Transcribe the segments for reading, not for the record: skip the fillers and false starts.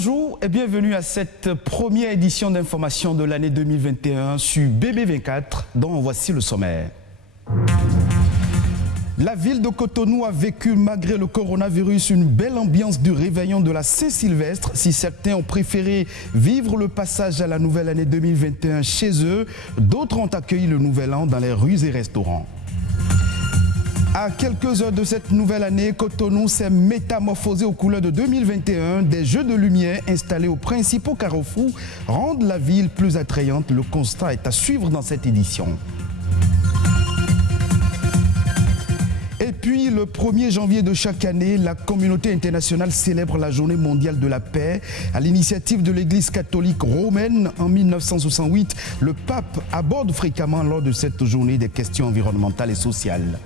Bonjour et bienvenue à cette première édition d'information de l'année 2021 sur BB24, dont voici le sommaire. La ville de Cotonou a vécu, malgré le coronavirus, une belle ambiance du réveillon de la Saint-Sylvestre. Si certains ont préféré vivre le passage à la nouvelle année 2021 chez eux, d'autres ont accueilli le nouvel an dans les rues et restaurants. À quelques heures de cette nouvelle année, Cotonou s'est métamorphosé aux couleurs de 2021. Des jeux de lumière installés aux principaux carrefours rendent la ville plus attrayante. Le constat est à suivre dans cette édition. Et puis, le 1er janvier de chaque année, la communauté internationale célèbre la Journée mondiale de la paix. À l'initiative de l'Église catholique romaine, en 1968, le pape aborde fréquemment lors de cette journée des questions environnementales et sociales.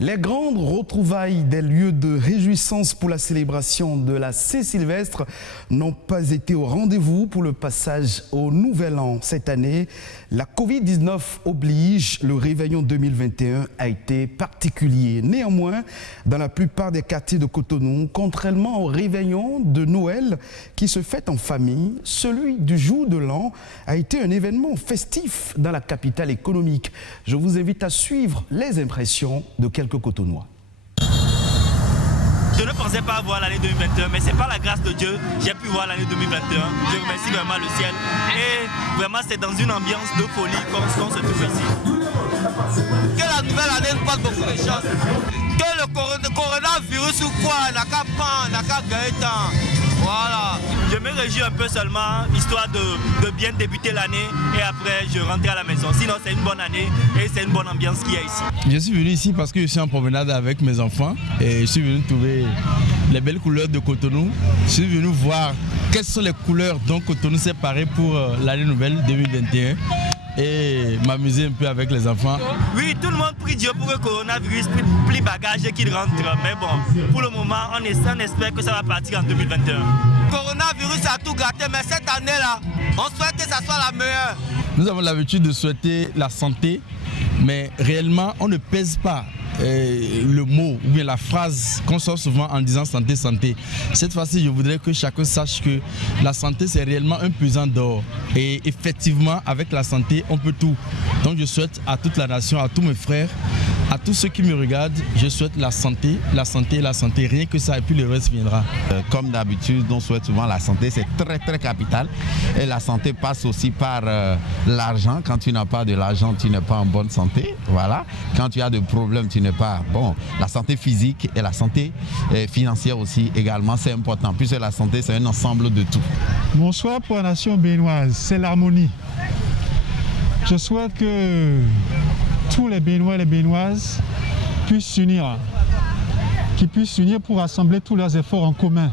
Les grandes retrouvailles des lieux de réjouissance pour la célébration de la Saint-Sylvestre n'ont pas été au rendez-vous pour le passage au Nouvel An. Cette année, la Covid-19 oblige, le réveillon 2021 a été particulier. Néanmoins, dans la plupart des quartiers de Cotonou, contrairement au réveillon de Noël qui se fête en famille, celui du jour de l'an a été un événement festif dans la capitale économique. Je vous invite à suivre les impressions de quelques Cotonois. Je ne pensais pas voir l'année 2021, mais c'est par la grâce de Dieu, j'ai pu voir l'année 2021. Je remercie vraiment le ciel. Et vraiment, c'est dans une ambiance de folie qu'on se trouve ici. Que la nouvelle année nous passe beaucoup de chance. Que le coronavirus ou quoi, n'a qu'à prendre, n'a qu'à gagner temps. Voilà. Je me réjouis un peu seulement, histoire de bien débuter l'année et après je rentre à la maison. Sinon c'est une bonne année et c'est une bonne ambiance qu'il y a ici. Je suis venu ici parce que je suis en promenade avec mes enfants et je suis venu trouver les belles couleurs de Cotonou. Je suis venu voir quelles sont les couleurs dont Cotonou s'est paré pour l'année nouvelle 2021. Et m'amuser un peu avec les enfants. Oui, tout le monde prie Dieu pour que le coronavirus plie bagage et qu'il rentre. Mais bon, pour le moment, on espère que ça va partir en 2021. Le coronavirus a tout gâté, mais cette année-là, on souhaite que ça soit la meilleure. Nous avons l'habitude de souhaiter la santé, mais réellement, on ne pèse pas le mot ou bien la phrase qu'on sort souvent en disant santé, santé. Cette fois-ci, je voudrais que chacun sache que la santé, c'est réellement un pesant d'or. Et effectivement, avec la santé, on peut tout. Donc je souhaite à toute la nation, à tous mes frères, à tous ceux qui me regardent, je souhaite la santé, la santé, la santé. Rien que ça, et puis le reste viendra. Comme d'habitude, on souhaite souvent la santé, c'est très très capital. Et la santé passe aussi par l'argent. Quand tu n'as pas de l'argent, tu n'es pas en bonne santé. Voilà. Quand tu as des problèmes, tu n'es pas bon. La santé physique et la santé financière aussi également, c'est important. Puisque la santé, c'est un ensemble de tout. Bonsoir pour la nation béninoise, c'est l'harmonie. Je souhaite que tous les Béninois et les Béninoises puissent s'unir, qu'ils puissent s'unir pour rassembler tous leurs efforts en commun.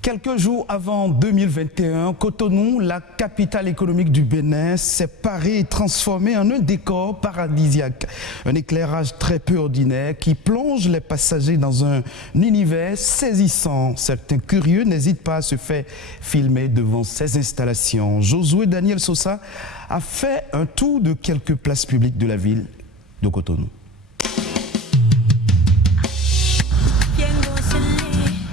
Quelques jours avant 2021, Cotonou, la capitale économique du Bénin, s'est parée et transformée en un décor paradisiaque. Un éclairage très peu ordinaire qui plonge les passagers dans un univers saisissant. Certains curieux n'hésitent pas à se faire filmer devant ces installations. Josué Daniel Sosa a fait un tour de quelques places publiques de la ville de Cotonou.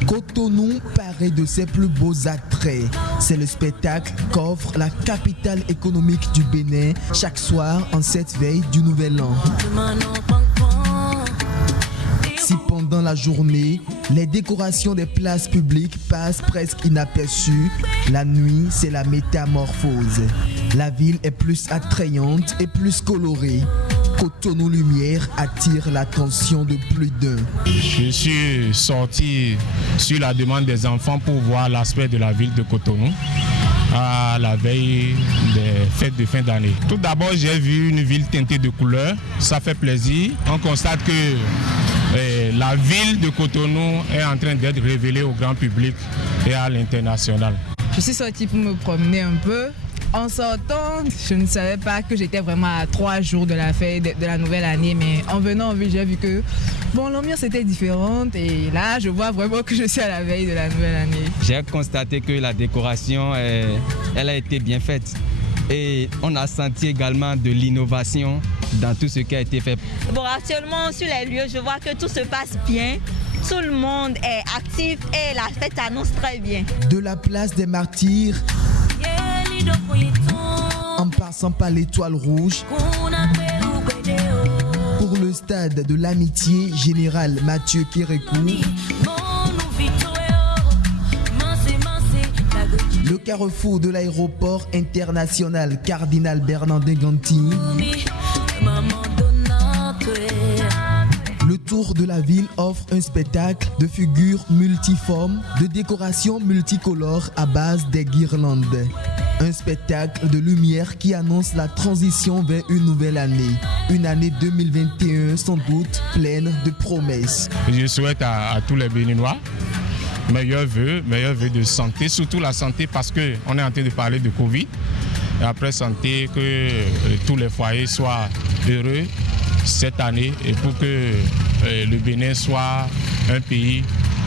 Cotonou paraît de ses plus beaux attraits. C'est le spectacle qu'offre la capitale économique du Bénin chaque soir en cette veille du Nouvel An. Si pendant la journée, les décorations des places publiques passent presque inaperçues, la nuit, c'est la métamorphose. La ville est plus attrayante et plus colorée. Cotonou Lumière attire l'attention de plus d'un. Je suis sorti sur la demande des enfants pour voir l'aspect de la ville de Cotonou à la veille des fêtes de fin d'année. Tout d'abord, j'ai vu une ville teintée de couleurs, ça fait plaisir. On constate que la ville de Cotonou est en train d'être révélée au grand public et à l'international. Je suis sortie pour me promener un peu. En sortant, je ne savais pas que j'étais vraiment à 3 jours de la fête de la nouvelle année, mais en venant en ville, j'ai vu que bon, l'ambiance était différente et là, je vois vraiment que je suis à la veille de la nouvelle année. J'ai constaté que la décoration, elle a été bien faite. Et on a senti également de l'innovation dans tout ce qui a été fait. Bon, actuellement, sur les lieux, je vois que tout se passe bien. Tout le monde est actif et la fête annonce très bien. De la place des Martyrs, en passant par l'Étoile Rouge, pour le stade de l'Amitié Général Mathieu Kérékou, le carrefour de l'aéroport international Cardinal Bernardin Ganti, le tour de la ville offre un spectacle de figures multiformes, de décorations multicolores à base des guirlandes. Un spectacle de lumière qui annonce la transition vers une nouvelle année. Une année 2021 sans doute pleine de promesses. Je souhaite à tous les Béninois meilleurs vœux de santé, surtout la santé parce qu'on est en train de parler de Covid. Et après santé, que tous les foyers soient heureux cette année et pour que le Bénin soit un pays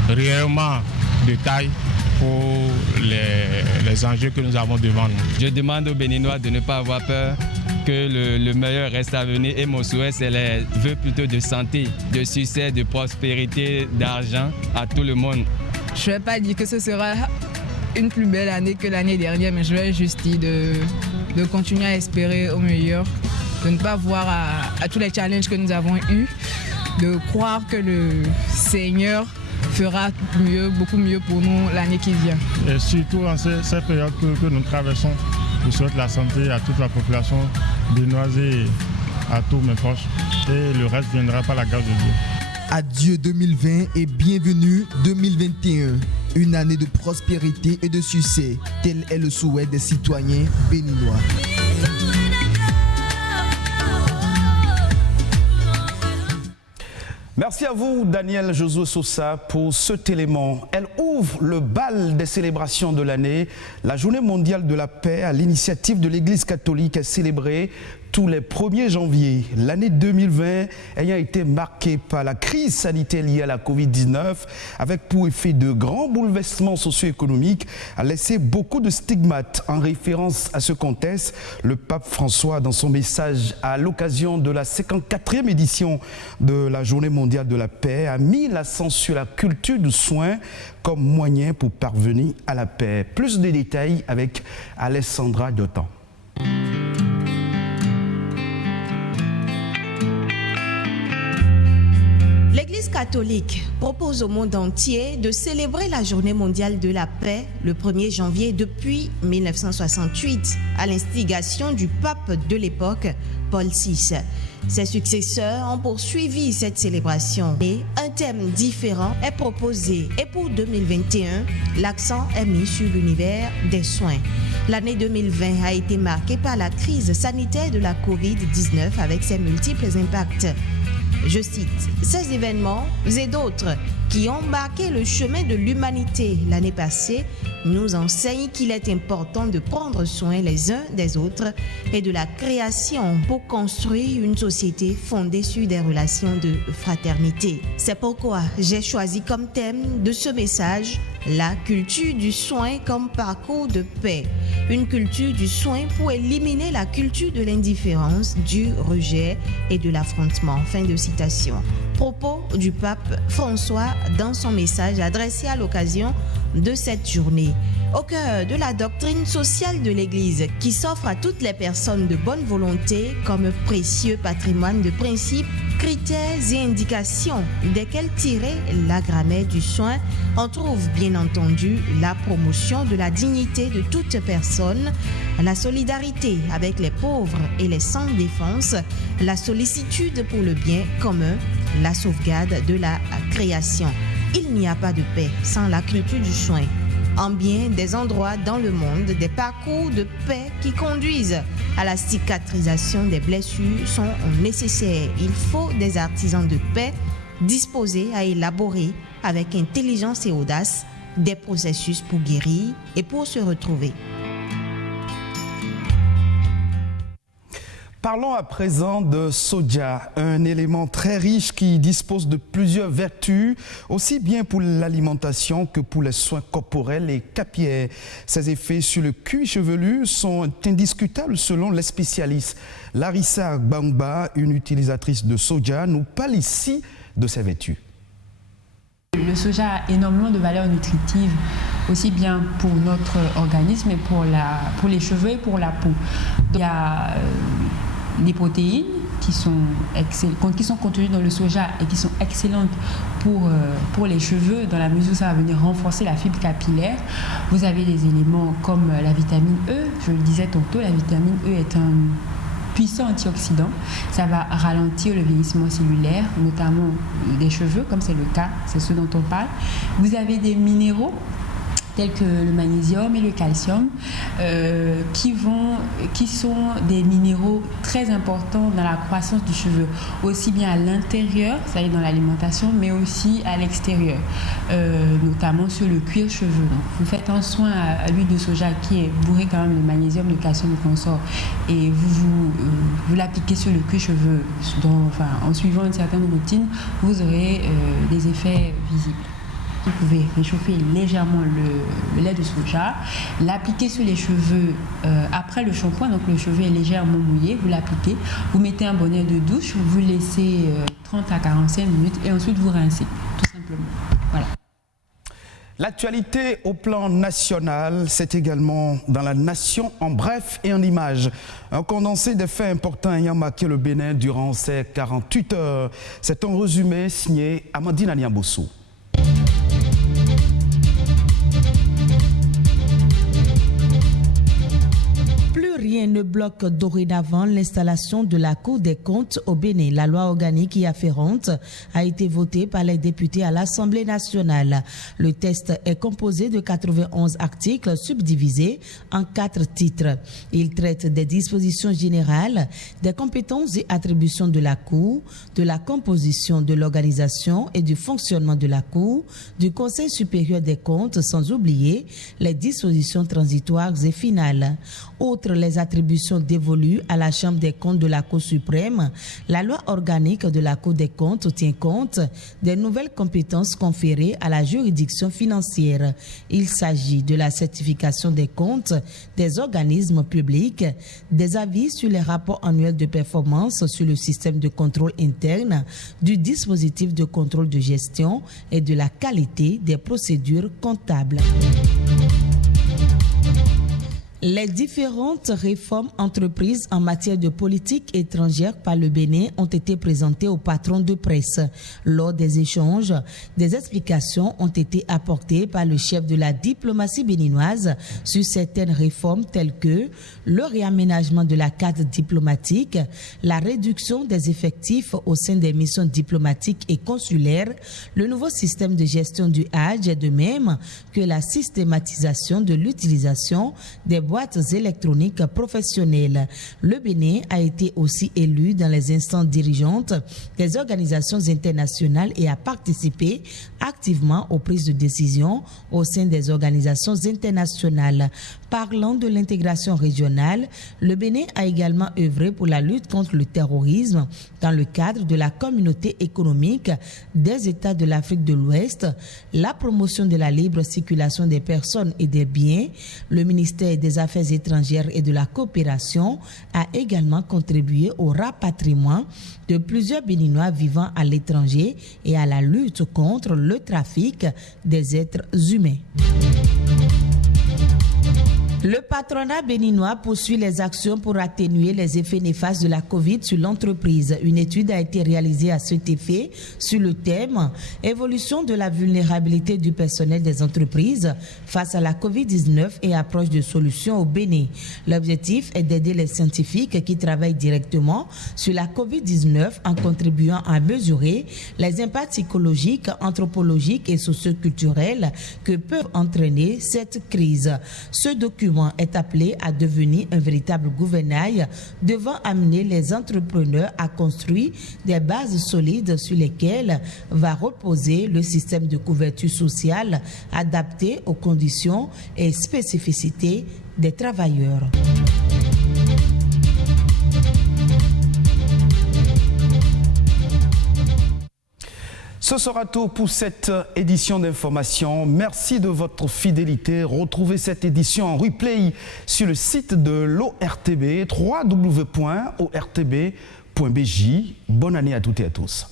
réellement de taille pour les enjeux que nous avons devant nous. Je demande aux Béninois de ne pas avoir peur, que le meilleur reste à venir et mon souhait c'est les vœux plutôt de santé, de succès, de prospérité, d'argent à tout le monde. Je ne vais pas dire que ce sera une plus belle année que l'année dernière, mais je vais juste dire de continuer à espérer au meilleur, de ne pas voir à tous les challenges que nous avons eus, de croire que le Seigneur fera mieux, beaucoup mieux pour nous l'année qui vient. Et surtout en cette période que nous traversons, je souhaite la santé à toute la population béninoise et à tous mes proches. Et le reste viendra par la grâce de Dieu. Adieu 2020 et bienvenue 2021. Une année de prospérité et de succès. Tel est le souhait des citoyens béninois. Merci à vous, Daniel Josué Sosa, pour cet élément. Elle ouvre le bal des célébrations de l'année. La Journée mondiale de la paix, à l'initiative de l'Église catholique, est célébrée tous les 1er janvier. L'année 2020 ayant été marquée par la crise sanitaire liée à la Covid-19, avec pour effet de grands bouleversements socio-économiques, a laissé beaucoup de stigmates. En référence à ce contexte, le pape François, dans son message à l'occasion de la 54e édition de la Journée mondiale de la paix, a mis l'accent sur la culture du soin comme moyen pour parvenir à la paix. Plus de détails avec Alessandra Dotan. L'Église catholique propose au monde entier de célébrer la Journée mondiale de la paix le 1er janvier depuis 1968, à l'instigation du pape de l'époque, Paul VI. Ses successeurs ont poursuivi cette célébration et un thème différent est proposé. Et pour 2021, l'accent est mis sur l'univers des soins. L'année 2020 a été marquée par la crise sanitaire de la Covid-19 avec ses multiples impacts. Je cite, ces événements et d'autres qui ont marqué le chemin de l'humanité l'année passée nous enseignent qu'il est important de prendre soin les uns des autres et de la création pour construire une société fondée sur des relations de fraternité. C'est pourquoi j'ai choisi comme thème de ce message la culture du soin comme parcours de paix. Une culture du soin pour éliminer la culture de l'indifférence, du rejet et de l'affrontement. Fin de citation. Propos du pape François dans son message adressé à l'occasion de cette journée. Au cœur de la doctrine sociale de l'Église qui s'offre à toutes les personnes de bonne volonté comme précieux patrimoine de principes, critères et indications desquels tirer la grammaire du soin, on trouve bien entendu la promotion de la dignité de toute personne, la solidarité avec les pauvres et les sans défense, la sollicitude pour le bien commun, la sauvegarde de la création. Il n'y a pas de paix sans la culture du soin. En bien des endroits dans le monde, des parcours de paix qui conduisent à la cicatrisation des blessures sont nécessaires. Il faut des artisans de paix disposés à élaborer avec intelligence et audace des processus pour guérir et pour se retrouver. Parlons à présent de soja, un élément très riche qui dispose de plusieurs vertus, aussi bien pour l'alimentation que pour les soins corporels et capillaires. Ses effets sur le cuir chevelu sont indiscutables selon les spécialistes. Larissa Bamba, une utilisatrice de soja, nous parle ici de ses vertus. Le soja a énormément de valeurs nutritives, aussi bien pour notre organisme et pour les cheveux et pour la peau. Il y a des protéines qui sont contenues dans le soja et qui sont excellentes pour les cheveux, dans la mesure où ça va venir renforcer la fibre capillaire. Vous avez des éléments comme la vitamine E. Je le disais tantôt, la vitamine E est un puissant antioxydant. Ça va ralentir le vieillissement cellulaire, notamment des cheveux, comme c'est le cas, c'est ce dont on parle. Vous avez des minéraux tels que le magnésium et le calcium, qui sont des minéraux très importants dans la croissance du cheveu, aussi bien à l'intérieur, c'est-à-dire dans l'alimentation, mais aussi à l'extérieur, notamment sur le cuir chevelu. Donc, vous faites un soin à l'huile de soja qui est bourrée quand même de magnésium, de calcium et consorts, et vous l'appliquez sur le cuir chevelu, en suivant une certaine routine, vous aurez des effets visibles. Vous pouvez réchauffer légèrement le lait de soja, l'appliquer sur les cheveux après le shampoing, donc le cheveu est légèrement mouillé, vous l'appliquez, vous mettez un bonnet de douche, vous laissez 30 à 45 minutes et ensuite vous rincez, tout simplement. Voilà. L'actualité au plan national, c'est également dans la nation en bref et en images. Un condensé des faits importants ayant marqué le Bénin durant ces 48 heures. C'est un résumé signé Amandine Aniambossou. Rien ne bloque dorénavant l'installation de la Cour des comptes au Bénin. La loi organique y afférente a été votée par les députés à l'Assemblée nationale. Le texte est composé de 91 articles subdivisés en 4 titres. Il traite des dispositions générales, des compétences et attributions de la Cour, de la composition de l'organisation et du fonctionnement de la Cour, du Conseil supérieur des comptes, sans oublier les dispositions transitoires et finales. Outre les attributions dévolues à la Chambre des comptes de la Cour suprême, la loi organique de la Cour des comptes tient compte des nouvelles compétences conférées à la juridiction financière. Il s'agit de la certification des comptes des organismes publics, des avis sur les rapports annuels de performance sur le système de contrôle interne, du dispositif de contrôle de gestion et de la qualité des procédures comptables. Les différentes réformes entreprises en matière de politique étrangère par le Bénin ont été présentées aux patrons de presse. Lors des échanges, des explications ont été apportées par le chef de la diplomatie béninoise sur certaines réformes telles que le réaménagement de la carte diplomatique, la réduction des effectifs au sein des missions diplomatiques et consulaires, le nouveau système de gestion du Hadj et de même que la systématisation de l'utilisation des boîtes électroniques professionnelles. Le Bénin a été aussi élu dans les instances dirigeantes des organisations internationales et a participé activement aux prises de décision au sein des organisations internationales. Parlant de l'intégration régionale, le Bénin a également œuvré pour la lutte contre le terrorisme dans le cadre de la communauté économique des États de l'Afrique de l'Ouest, la promotion de la libre circulation des personnes et des biens. Le ministère des Affaires étrangères et de la coopération a également contribué au rapatriement de plusieurs Béninois vivant à l'étranger et à la lutte contre le trafic des êtres humains. Le patronat béninois poursuit les actions pour atténuer les effets néfastes de la Covid sur l'entreprise. Une étude a été réalisée à cet effet sur le thème « Évolution de la vulnérabilité du personnel des entreprises face à la Covid-19 et approche de solutions au Bénin ». L'objectif est d'aider les scientifiques qui travaillent directement sur la Covid-19 en contribuant à mesurer les impacts psychologiques, anthropologiques et socioculturels que peuvent entraîner cette crise. Ce document est appelé à devenir un véritable gouvernail devant amener les entrepreneurs à construire des bases solides sur lesquelles va reposer le système de couverture sociale adapté aux conditions et spécificités des travailleurs. Ce sera tout pour cette édition d'information. Merci de votre fidélité. Retrouvez cette édition en replay sur le site de l'ORTB, www.ortb.bj. Bonne année à toutes et à tous.